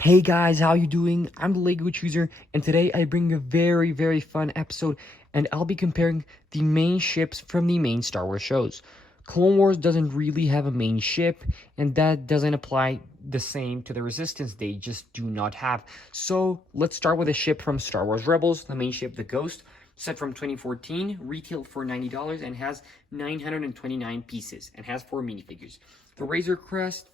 Hey guys, how you doing? I'm the Lego Chooser, and today I bring a very fun episode, and I'll be comparing the main ships from the main Star Wars shows. Clone Wars doesn't really have a main ship, and that doesn't apply the same to the Resistance. They just do not have. So let's start with a ship from Star Wars Rebels, the main ship, the Ghost, set from 2014, retailed for $90, and has 929 pieces, and has 4 minifigures. The Razor Crest,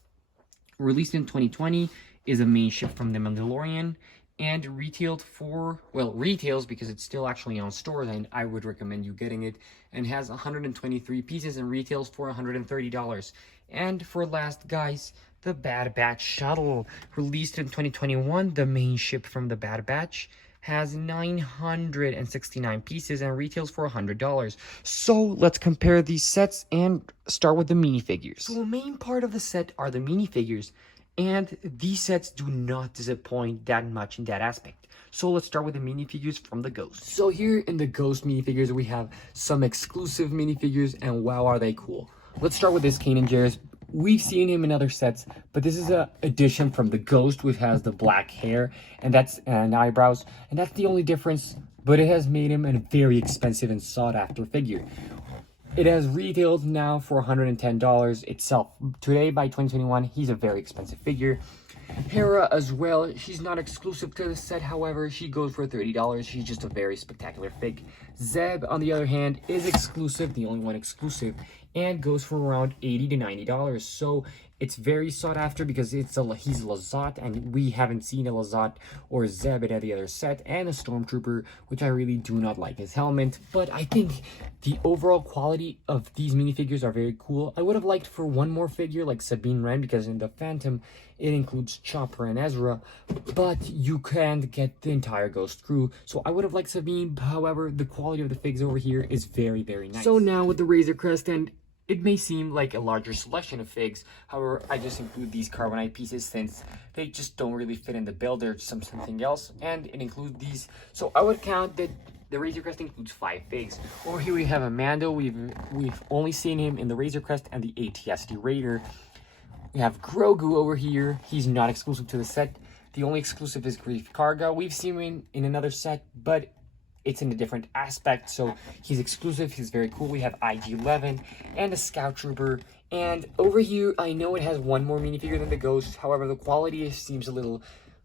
released in 2020, is a main ship from the Mandalorian, and retailed for, well, retails because it's still actually on stores, and I would recommend you getting it, and has 123 pieces and retails for $130. And for last, guys, the Bad Batch shuttle, released in 2021, the main ship from the Bad Batch, has 969 pieces and retails for $100. So let's compare these sets and start with the minifigures. So the main part of the set are the minifigures, and these sets do not disappoint that much in that aspect. So let's start with the minifigures from the Ghost. So here in the Ghost minifigures, we have some exclusive minifigures, and wow, are they cool. Let's start with this Kanan Jarrus. We've seen him in other sets, but this is a addition from the Ghost, which has the black hair and eyebrows, and that's the only difference, but it has made him a very expensive and sought after figure. It has retailed now for $110 itself. Today, by 2021, he's a very expensive figure. Hera as well, she's not exclusive to the set, however, she goes for $30. She's just a very spectacular fig. Zeb, on the other hand, is exclusive, the only one exclusive, and goes for around $80 to $90. So it's very sought after because he's Lazat, and we haven't seen a Lazat or Zeb at any other set, and a Stormtrooper, which I really do not like his helmet. But I think the overall quality of these minifigures are very cool. I would have liked for one more figure like Sabine Wren, because in the Phantom it includes Chopper and Ezra, but you can't get the entire Ghost crew. So I would have liked Sabine, however, the quality of the figs over here is very nice. So now with the Razor Crest, and it may seem like a larger selection of figs, however, I just include these carbonite pieces since they just don't really fit in the build. They're something else, and it includes these. So I would count that the Razor Crest includes 5 figs. Over here we have a Mando. We've only seen him in the Razor Crest and the AT-ST Raider. We have Grogu over here. He's not exclusive to the set. The only exclusive is Grief Karga. We've seen him in another set, but it's in a different aspect, so he's exclusive. He's very cool. We have IG-11 and a Scout Trooper. And over here, I know it has one more minifigure than the Ghost. However, the quality seems a little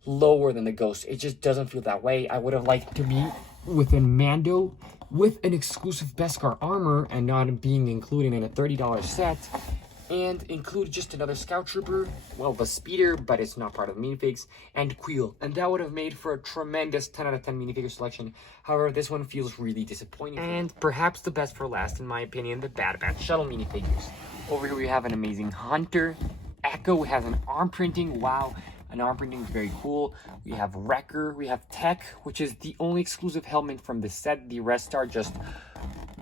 lower than the Ghost. It just doesn't feel that way. I would have liked to be within Mando with an exclusive Beskar armor and not being included in a $30 set. And include just another Scout Trooper, well, the Speeder, but it's not part of the minifigs, and Queel. And that would have made for a tremendous 10 out of 10 minifigure selection. However, this one feels really disappointing. And perhaps the best for last, in my opinion, the Bad Batch shuttle minifigures. Over here we have an amazing Hunter. Echo has an arm printing, wow. An arm printing is very cool. We have Wrecker, we have Tech, which is the only exclusive helmet from the set. The rest are just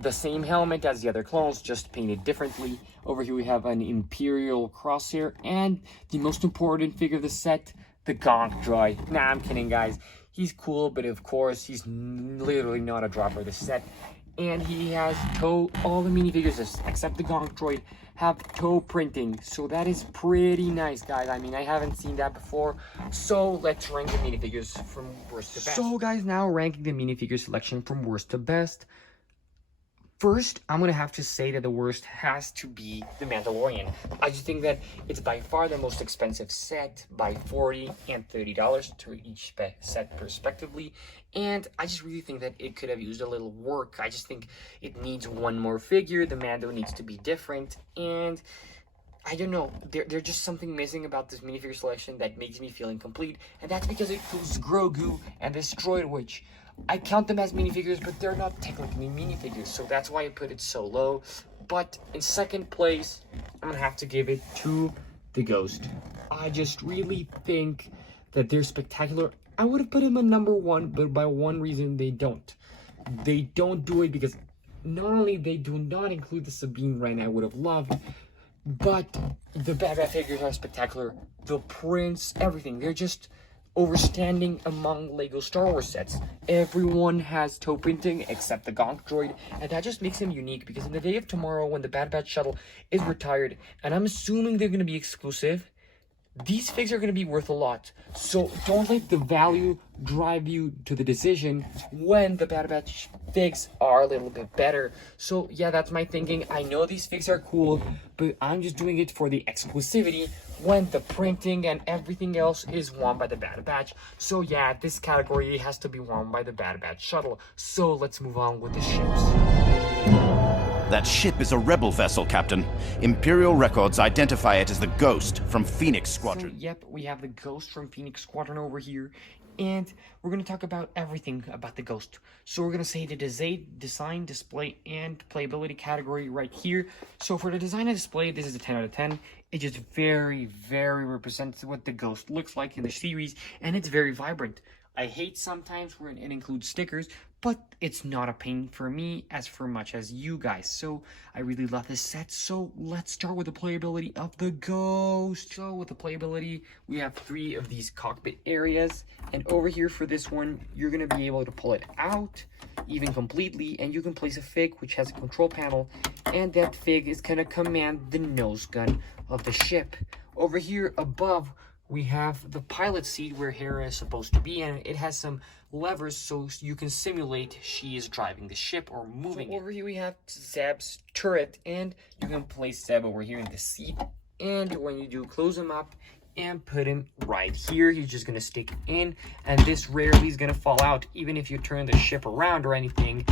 the same helmet as the other clones, just painted differently. Over here we have an Imperial Crosshair, and the most important figure of the set, the Gonk Droid. Nah, I'm kidding, guys. He's cool, but of course, he's literally not a dropper of the set. And he has toe, all the minifigures except the Gonk Droid have toe printing. So that is pretty nice, guys. I mean, I haven't seen that before. So let's rank the minifigures from worst to best. So guys, now ranking the minifigure selection from worst to best. First, I'm going to have to say that the worst has to be the Mandalorian. I just think that it's by far the most expensive set, by $40 and $30 to each set respectively. And I just really think that it could have used a little work. I just think it needs one more figure. The Mando needs to be different. And I don't know, there's just something missing about this minifigure selection that makes me feel incomplete. And that's because it includes Grogu and this droid, which I count them as minifigures, but they're not technically minifigures, so that's why I put it so low. But in second place, I'm gonna have to give it to the Ghost. I just really think that they're spectacular. I would have put him at number 1, but by one reason they don't. They don't do it because not only they do not include the Sabine Wren I would have loved, but the Bad Batch figures are spectacular. The prints, everything, they're just overstanding among Lego Star Wars sets. Everyone has toe printing except the Gonk Droid, and that just makes him unique because in the day of tomorrow when the Bad Batch shuttle is retired, and I'm assuming they're going to be exclusive, these figs are going to be worth a lot. So don't let the value drive you to the decision when the Bad Batch figs are a little bit better. So yeah, that's my thinking. I know these figs are cool, but I'm just doing it for the exclusivity when the printing and everything else is won by the Bad Batch. So yeah, this category has to be won by the Bad Batch shuttle. So let's move on with the ships. That ship is a rebel vessel, Captain. Imperial records identify it as the Ghost from Phoenix Squadron. So, yep, we have the Ghost from Phoenix Squadron over here. And we're going to talk about everything about the Ghost. So we're going to say the design, display, and playability category right here. So for the design and display, this is a 10 out of 10. It just very, very represents what the Ghost looks like in the series. And it's very vibrant. I hate sometimes when it includes stickers, but it's not a pain for me as for much as you guys. So I really love this set. So let's start with the playability of the Ghost. So with the playability, we have 3 of these cockpit areas. And over here for this one, you're going to be able to pull it out even completely. And you can place a fig, which has a control panel. And that fig is going to command the nose gun of the ship. Over here above, we have the pilot seat where Hera is supposed to be, and it has some levers so you can simulate she is driving the ship or moving. So over here we have Zeb's turret, and you can place Zeb over here in the seat. And when you do close him up and put him right here, he's just gonna stick in, and this rarely is gonna fall out, even if you turn the ship around or anything.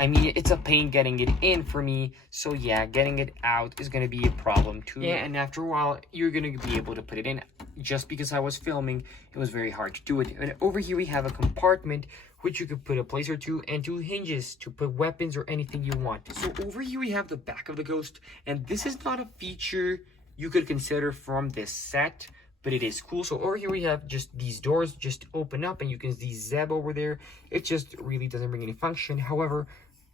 I mean, it's a pain getting it in for me, so yeah, getting it out is going to be a problem too. Yeah, and after a while, you're going to be able to put it in. Just because I was filming, it was very hard to do it. And over here we have a compartment, which you could put a place or two, and 2 hinges to put weapons or anything you want. So over here we have the back of the Ghost, and this is not a feature you could consider from this set, but it is cool. So over here we have just these doors just open up, and you can see Zeb over there. It just really doesn't bring any function. However,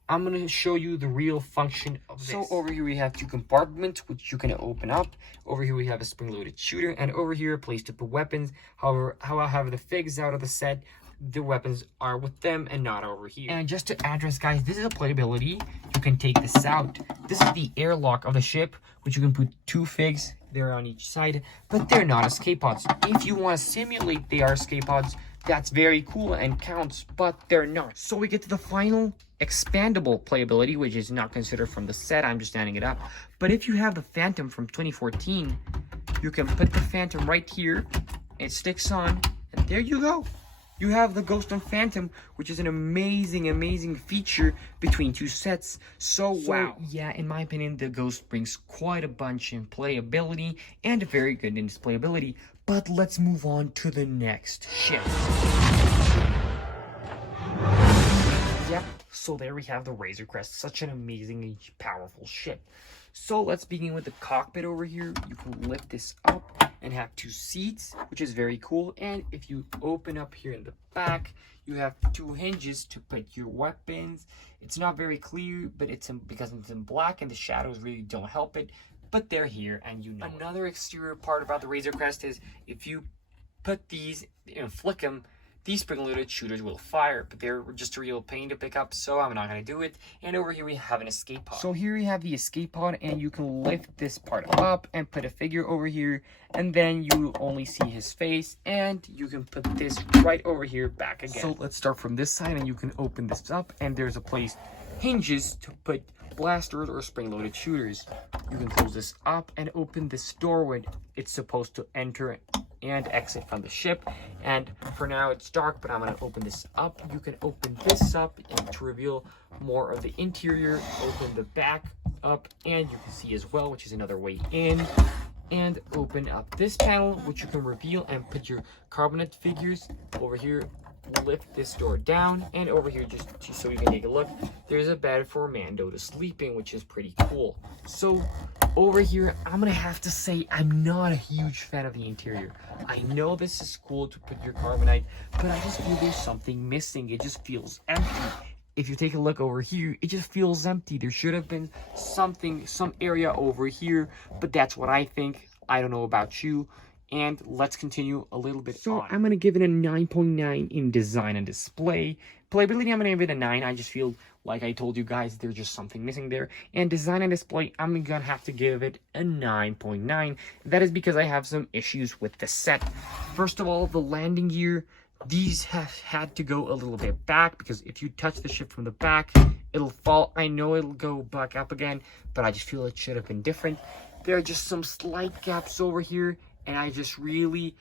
I'm going to show you the real function of this. So over here we have 2 compartments, which you can open up. Over here we have a spring-loaded shooter, and over here a place to put weapons. However, how I have the figs out of the set, the weapons are with them and not over here. And just to address, guys, this is a playability. You can take this out. This is the airlock of the ship, which you can put 2 figs there on each side, but they're not escape pods. If you want to simulate they are escape pods, that's very cool and counts, but they're not. So we get to the final expandable playability, which is not considered from the set. I'm just adding it up. But if you have the Phantom from 2014, you can put the Phantom right here. It sticks on, and there you go. You have the Ghost and Phantom, which is an amazing, amazing feature between 2 sets. So wow. Yeah, in my opinion, the Ghost brings quite a bunch in playability and very good in displayability. But let's move on to the next ship. Yep, so there we have the Razor Crest, such an amazing and powerful ship. So let's begin with the cockpit over here. You can lift this up and have 2 seats, which is very cool. And if you open up here in the back, you have 2 hinges to put your weapons. It's not very clear, but because it's in black and the shadows really don't help it. But they're here, and you know. Another exterior part about the Razor Crest is if you put these and flick them, these spring-loaded shooters will fire, but they're just a real pain to pick up, so I'm not going to do it. And over here we have an escape pod. So here we have the escape pod, and you can lift this part up and put a figure over here, and then you only see his face, and you can put this right over here back again. So let's start from this side, and you can open this up, and there's a place, hinges, to put blasters or spring-loaded shooters. You can close this up and open this door when it's supposed to enter and exit from the ship. And for now it's dark, but I'm going to open this up. You can open this up and to reveal more of the interior. Open the back up, and you can see as well, which is another way in. And open up this panel, which you can reveal and put your carbonate figures over here. Lift this door down, and over here, just so you can take a look, there's a bed for Mando to sleep in, which is pretty cool. So over here, I'm gonna have to say I'm not a huge fan of the interior. I know this is cool to put your carbonite, but I just feel there's something missing. It just feels empty. If you take a look over here, it just feels empty. There should have been some area over here, but that's what I think. I don't know about you. And let's continue a little bit on. I'm going to give it a 9.9 in design and display. Playability, I'm gonna give it a 9. I just feel like I told you guys, there's just something missing there. And design and display, I'm gonna have to give it a 9.9. That is because I have some issues with the set. First of all, the landing gear, these have had to go a little bit back, because if you touch the ship from the back, it'll fall. I know it'll go back up again, but I just feel it should have been different. There are just some slight gaps over here, and I just really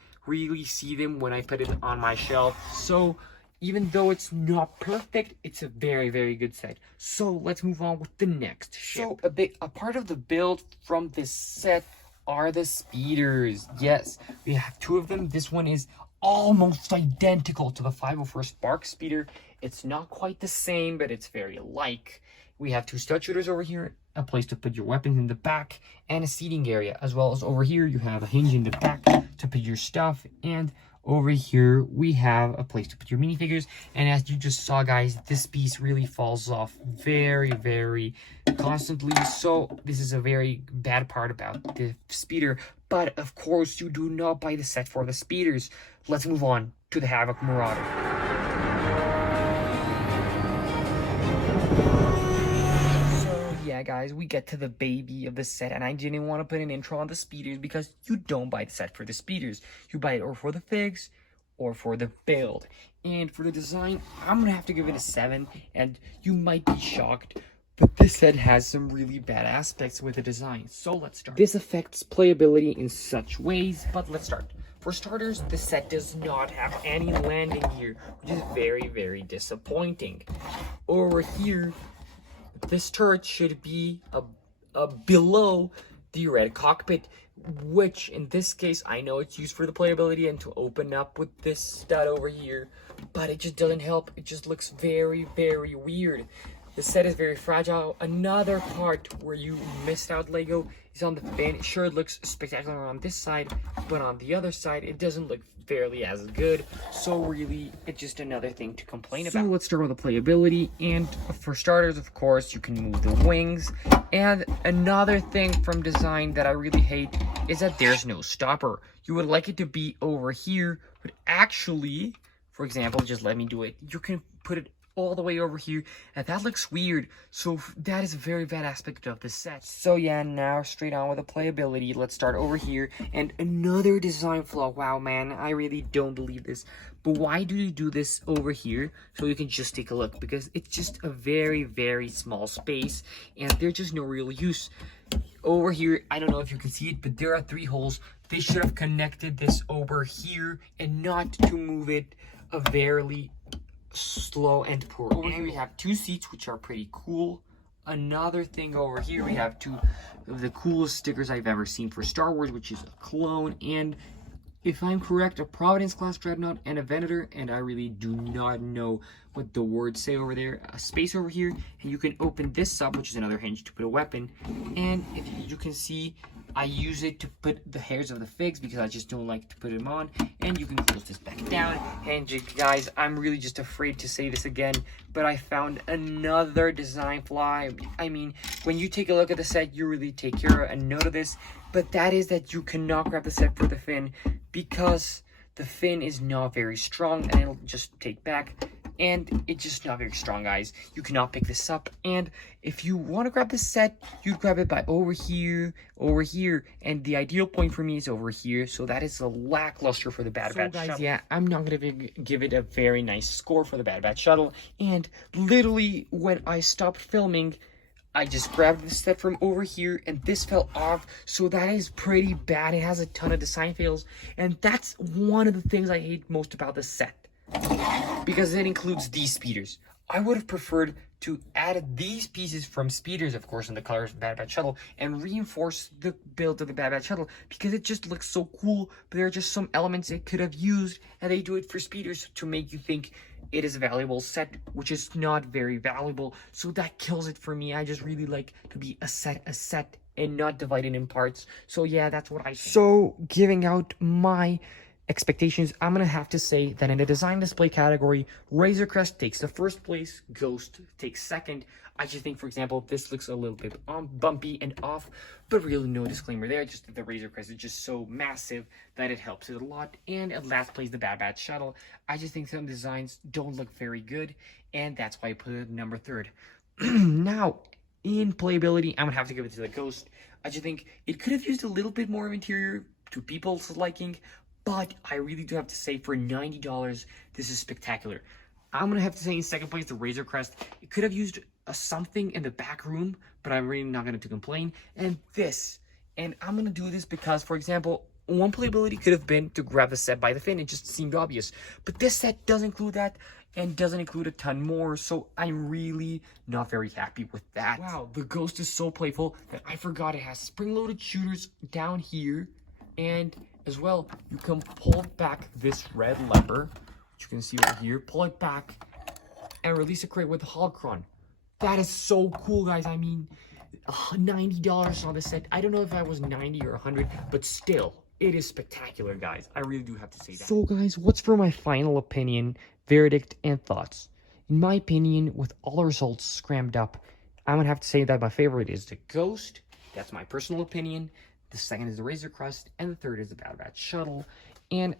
see them when I put it on my shelf. So even though it's not perfect, it's a very good set. So let's move on with the next ship. So a part of the build from this set are the speeders. Yes, we have 2 of them. This one is almost identical to the 504 Spark speeder. It's not quite the same, but it's very alike. We have 2 stud shooters over here, a place to put your weapons in the back, and a seating area, as well as over here you have a hinge in the back to put your stuff, and over here we have a place to put your minifigures. And as you just saw, guys, this piece really falls off very constantly, so this is a very bad part about the speeder. But of course, you do not buy the set for the speeders. Let's move on to the Havoc Marauder. Yeah, guys, we get to the baby of the set, and I didn't want to put an intro on the speeders because you don't buy the set for the speeders. You buy it or for the figs or for the build. And for the design, I'm gonna have to give it a 7, and you might be shocked, but this set has some really bad aspects with the design. So let's start. This affects playability in such ways, but let's start. For starters, the set does not have any landing gear, which is very disappointing. Over here, this turret should be below the red cockpit, which in this case, I know it's used for the playability and to open up with this stud over here, but it just doesn't help. It just looks very weird. The set is very fragile. Another part where you missed out Lego is on the fin. Sure, it looks spectacular on this side, but on the other side, it doesn't look fairly as good. So really, it's just another thing to complain about. So let's start with the playability. And for starters, of course, you can move the wings. And another thing from design that I really hate is that there's no stopper. You would like it to be over here, but actually, for example, just let me do it. You can put it all the way over here, and that looks weird. So that is a very bad aspect of the set. So yeah, now straight on with the playability. Let's start over here. And another design flaw. Wow, man, I really don't believe this. But why do you do this over here? So you can just take a look, because it's just a very small space, and there's just no real use. Over here, I don't know if you can see it, but there are 3 holes. They should have connected this over here and not to move it a very slow and poor. Over here we have 2 seats, which are pretty cool. Another thing over here, we have 2 of the coolest stickers I've ever seen for Star Wars, which is a clone and, if I'm correct, a Providence class dreadnought and a Venator, and I really do not know what the words say over there. A space over here, and you can open this up, which is another hinge to put a weapon. And if you can see, I use it to put the hairs of the figs because I just don't like to put them on. And you can close this back down. And you guys, I'm really just afraid to say this again, but I found another design flaw. I mean, when you take a look at the set, you really take care of a note of this, but that is that you cannot grab the set for the fin because the fin is not very strong, and it'll just take back. And it's just not very strong, guys. You cannot pick this up. And if you want to grab this set, you grab it by over here, and the ideal point for me is over here. So that is a lackluster for the Bad Batch Shuttle. Yeah, I'm not gonna give it a very nice score for the Bad Batch Shuttle. And literally, when I stopped filming, I just grabbed the set from over here, and this fell off. So that is pretty bad. It has a ton of design fails, and that's one of the things I hate most about the set, because it includes these speeders. I would have preferred to add these pieces from speeders, of course, in the colors of Bad Batch Shuttle, and reinforce the build of the Bad Batch Shuttle, because it just looks so cool. But there are just some elements it could have used, and they do it for speeders to make you think it is a valuable set, which is not very valuable. So that kills it for me. I just really like to be a set, and not divided in parts. So yeah, that's what I think. So giving out my expectations, I'm gonna have to say that in the design display category, Razor Crest takes the first place, Ghost takes second. I just think, for example, this looks a little bit bumpy and off, but really no disclaimer there. Just that the Razor Crest is just so massive that it helps it a lot. And at last place, the Bad Batch Shuttle. I just think some designs don't look very good, and that's why I put it at number 3rd. Now, in playability, I'm gonna have to give it to the Ghost. I just think it could have used a little bit more of interior to people's liking, but I really do have to say, for $90, this is spectacular. I'm gonna have to say in second place, the Razor Crest. It could have used something in the back room, but I'm really not gonna complain. And this, and I'm gonna do this because, for example, one playability could have been to grab the set by the fin. It just seemed obvious, but this set does include that and doesn't include a ton more, so I'm really not very happy with that. Wow, the Ghost is so playful that I forgot it has spring-loaded shooters down here, and as well, you can pull back this red lever, which you can see right here, pull it back, and release a crate with the holocron. That is so cool, guys. I mean, $90 on the set. I don't know if I was 90 or 100, but still, it is spectacular, guys. I really do have to say that. So, guys, what's for my final opinion, verdict, and thoughts? In my opinion, with all the results scrammed up, I'm gonna have to say that my favorite is the Ghost. That's my personal opinion. The second is the Razor Crest, and the third is the Bad Batch Shuttle. And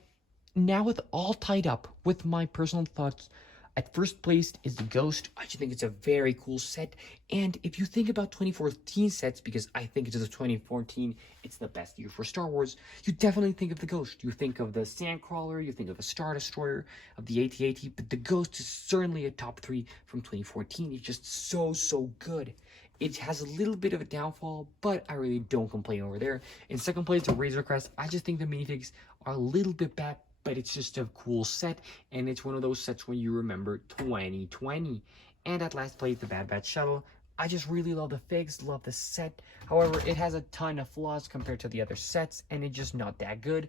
now with all tied up with my personal thoughts, at first place is the Ghost. I just think it's a very cool set. And if you think about 2014 sets, because I think it's the 2014, it's the best year for Star Wars, you definitely think of the Ghost. You think of the Sandcrawler, you think of the Star Destroyer, of the AT-AT, but the Ghost is certainly a top 3 from 2014. It's just so good. It has a little bit of a downfall, but I really don't complain over there. In second place, the Razor Crest. I just think the minifigs are a little bit bad, but it's just a cool set, and it's one of those sets when you remember 2020. And at last place, the Bad Batch Shuttle. I just really love the figs, love the set. However, it has a ton of flaws compared to the other sets, and it's just not that good.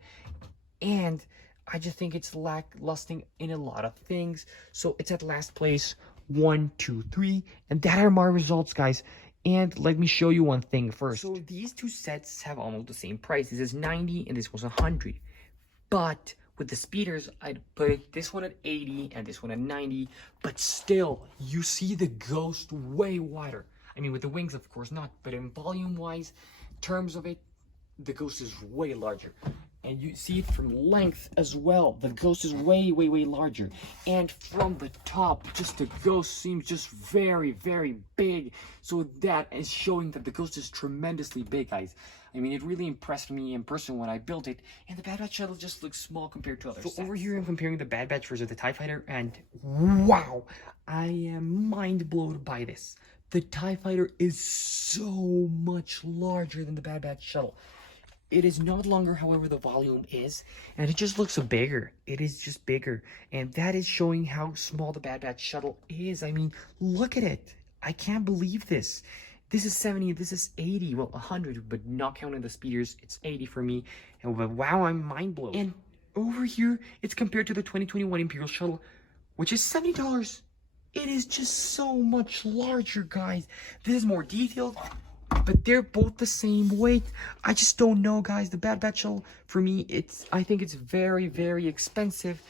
And I just think it's lacklusting in a lot of things. So it's at last place, 1, 2, 3, and that are my results, guys. And let me show you one thing first. So these two sets have almost the same price. This is 90 and this was 100. But with the speeders, I'd put this one at 80 and this one at 90. But still, you see the Ghost way wider. I mean, with the wings, of course not. But in volume-wise, terms of it, the Ghost is way larger. And you see it from length as well. The Ghost is way larger. And from the top, just the Ghost seems just very big. So that is showing that the Ghost is tremendously big, guys. I mean, it really impressed me in person when I built it. And the Bad Batch Shuttle just looks small compared to others. So over here, I'm comparing the Bad Batch versus the TIE Fighter. And wow, I am mind blown by this. The TIE Fighter is so much larger than the Bad Batch Shuttle. It is not longer, however, the volume is, and it just looks bigger. It is just bigger, and that is showing how small the Bad Batch Shuttle is. I mean, look at it. I can't believe this. This is 70, this is 80, well, 100, but not counting the speeders, it's 80 for me, and wow, I'm mind blown. And over here, it's compared to the 2021 Imperial Shuttle, which is $70. It is just so much larger, guys. This is more detailed, but they're both the same weight. I just don't know, guys. The Bad Batch Shuttle, for me, I think it's very expensive,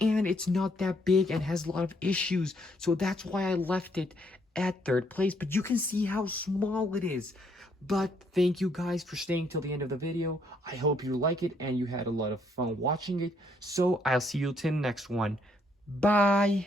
and it's not that big and has a lot of issues. So that's why I left it at third place. But you can see how small it is. But thank you guys for staying till the end of the video. I hope you like it and you had a lot of fun watching it. So I'll see you till the next one. Bye.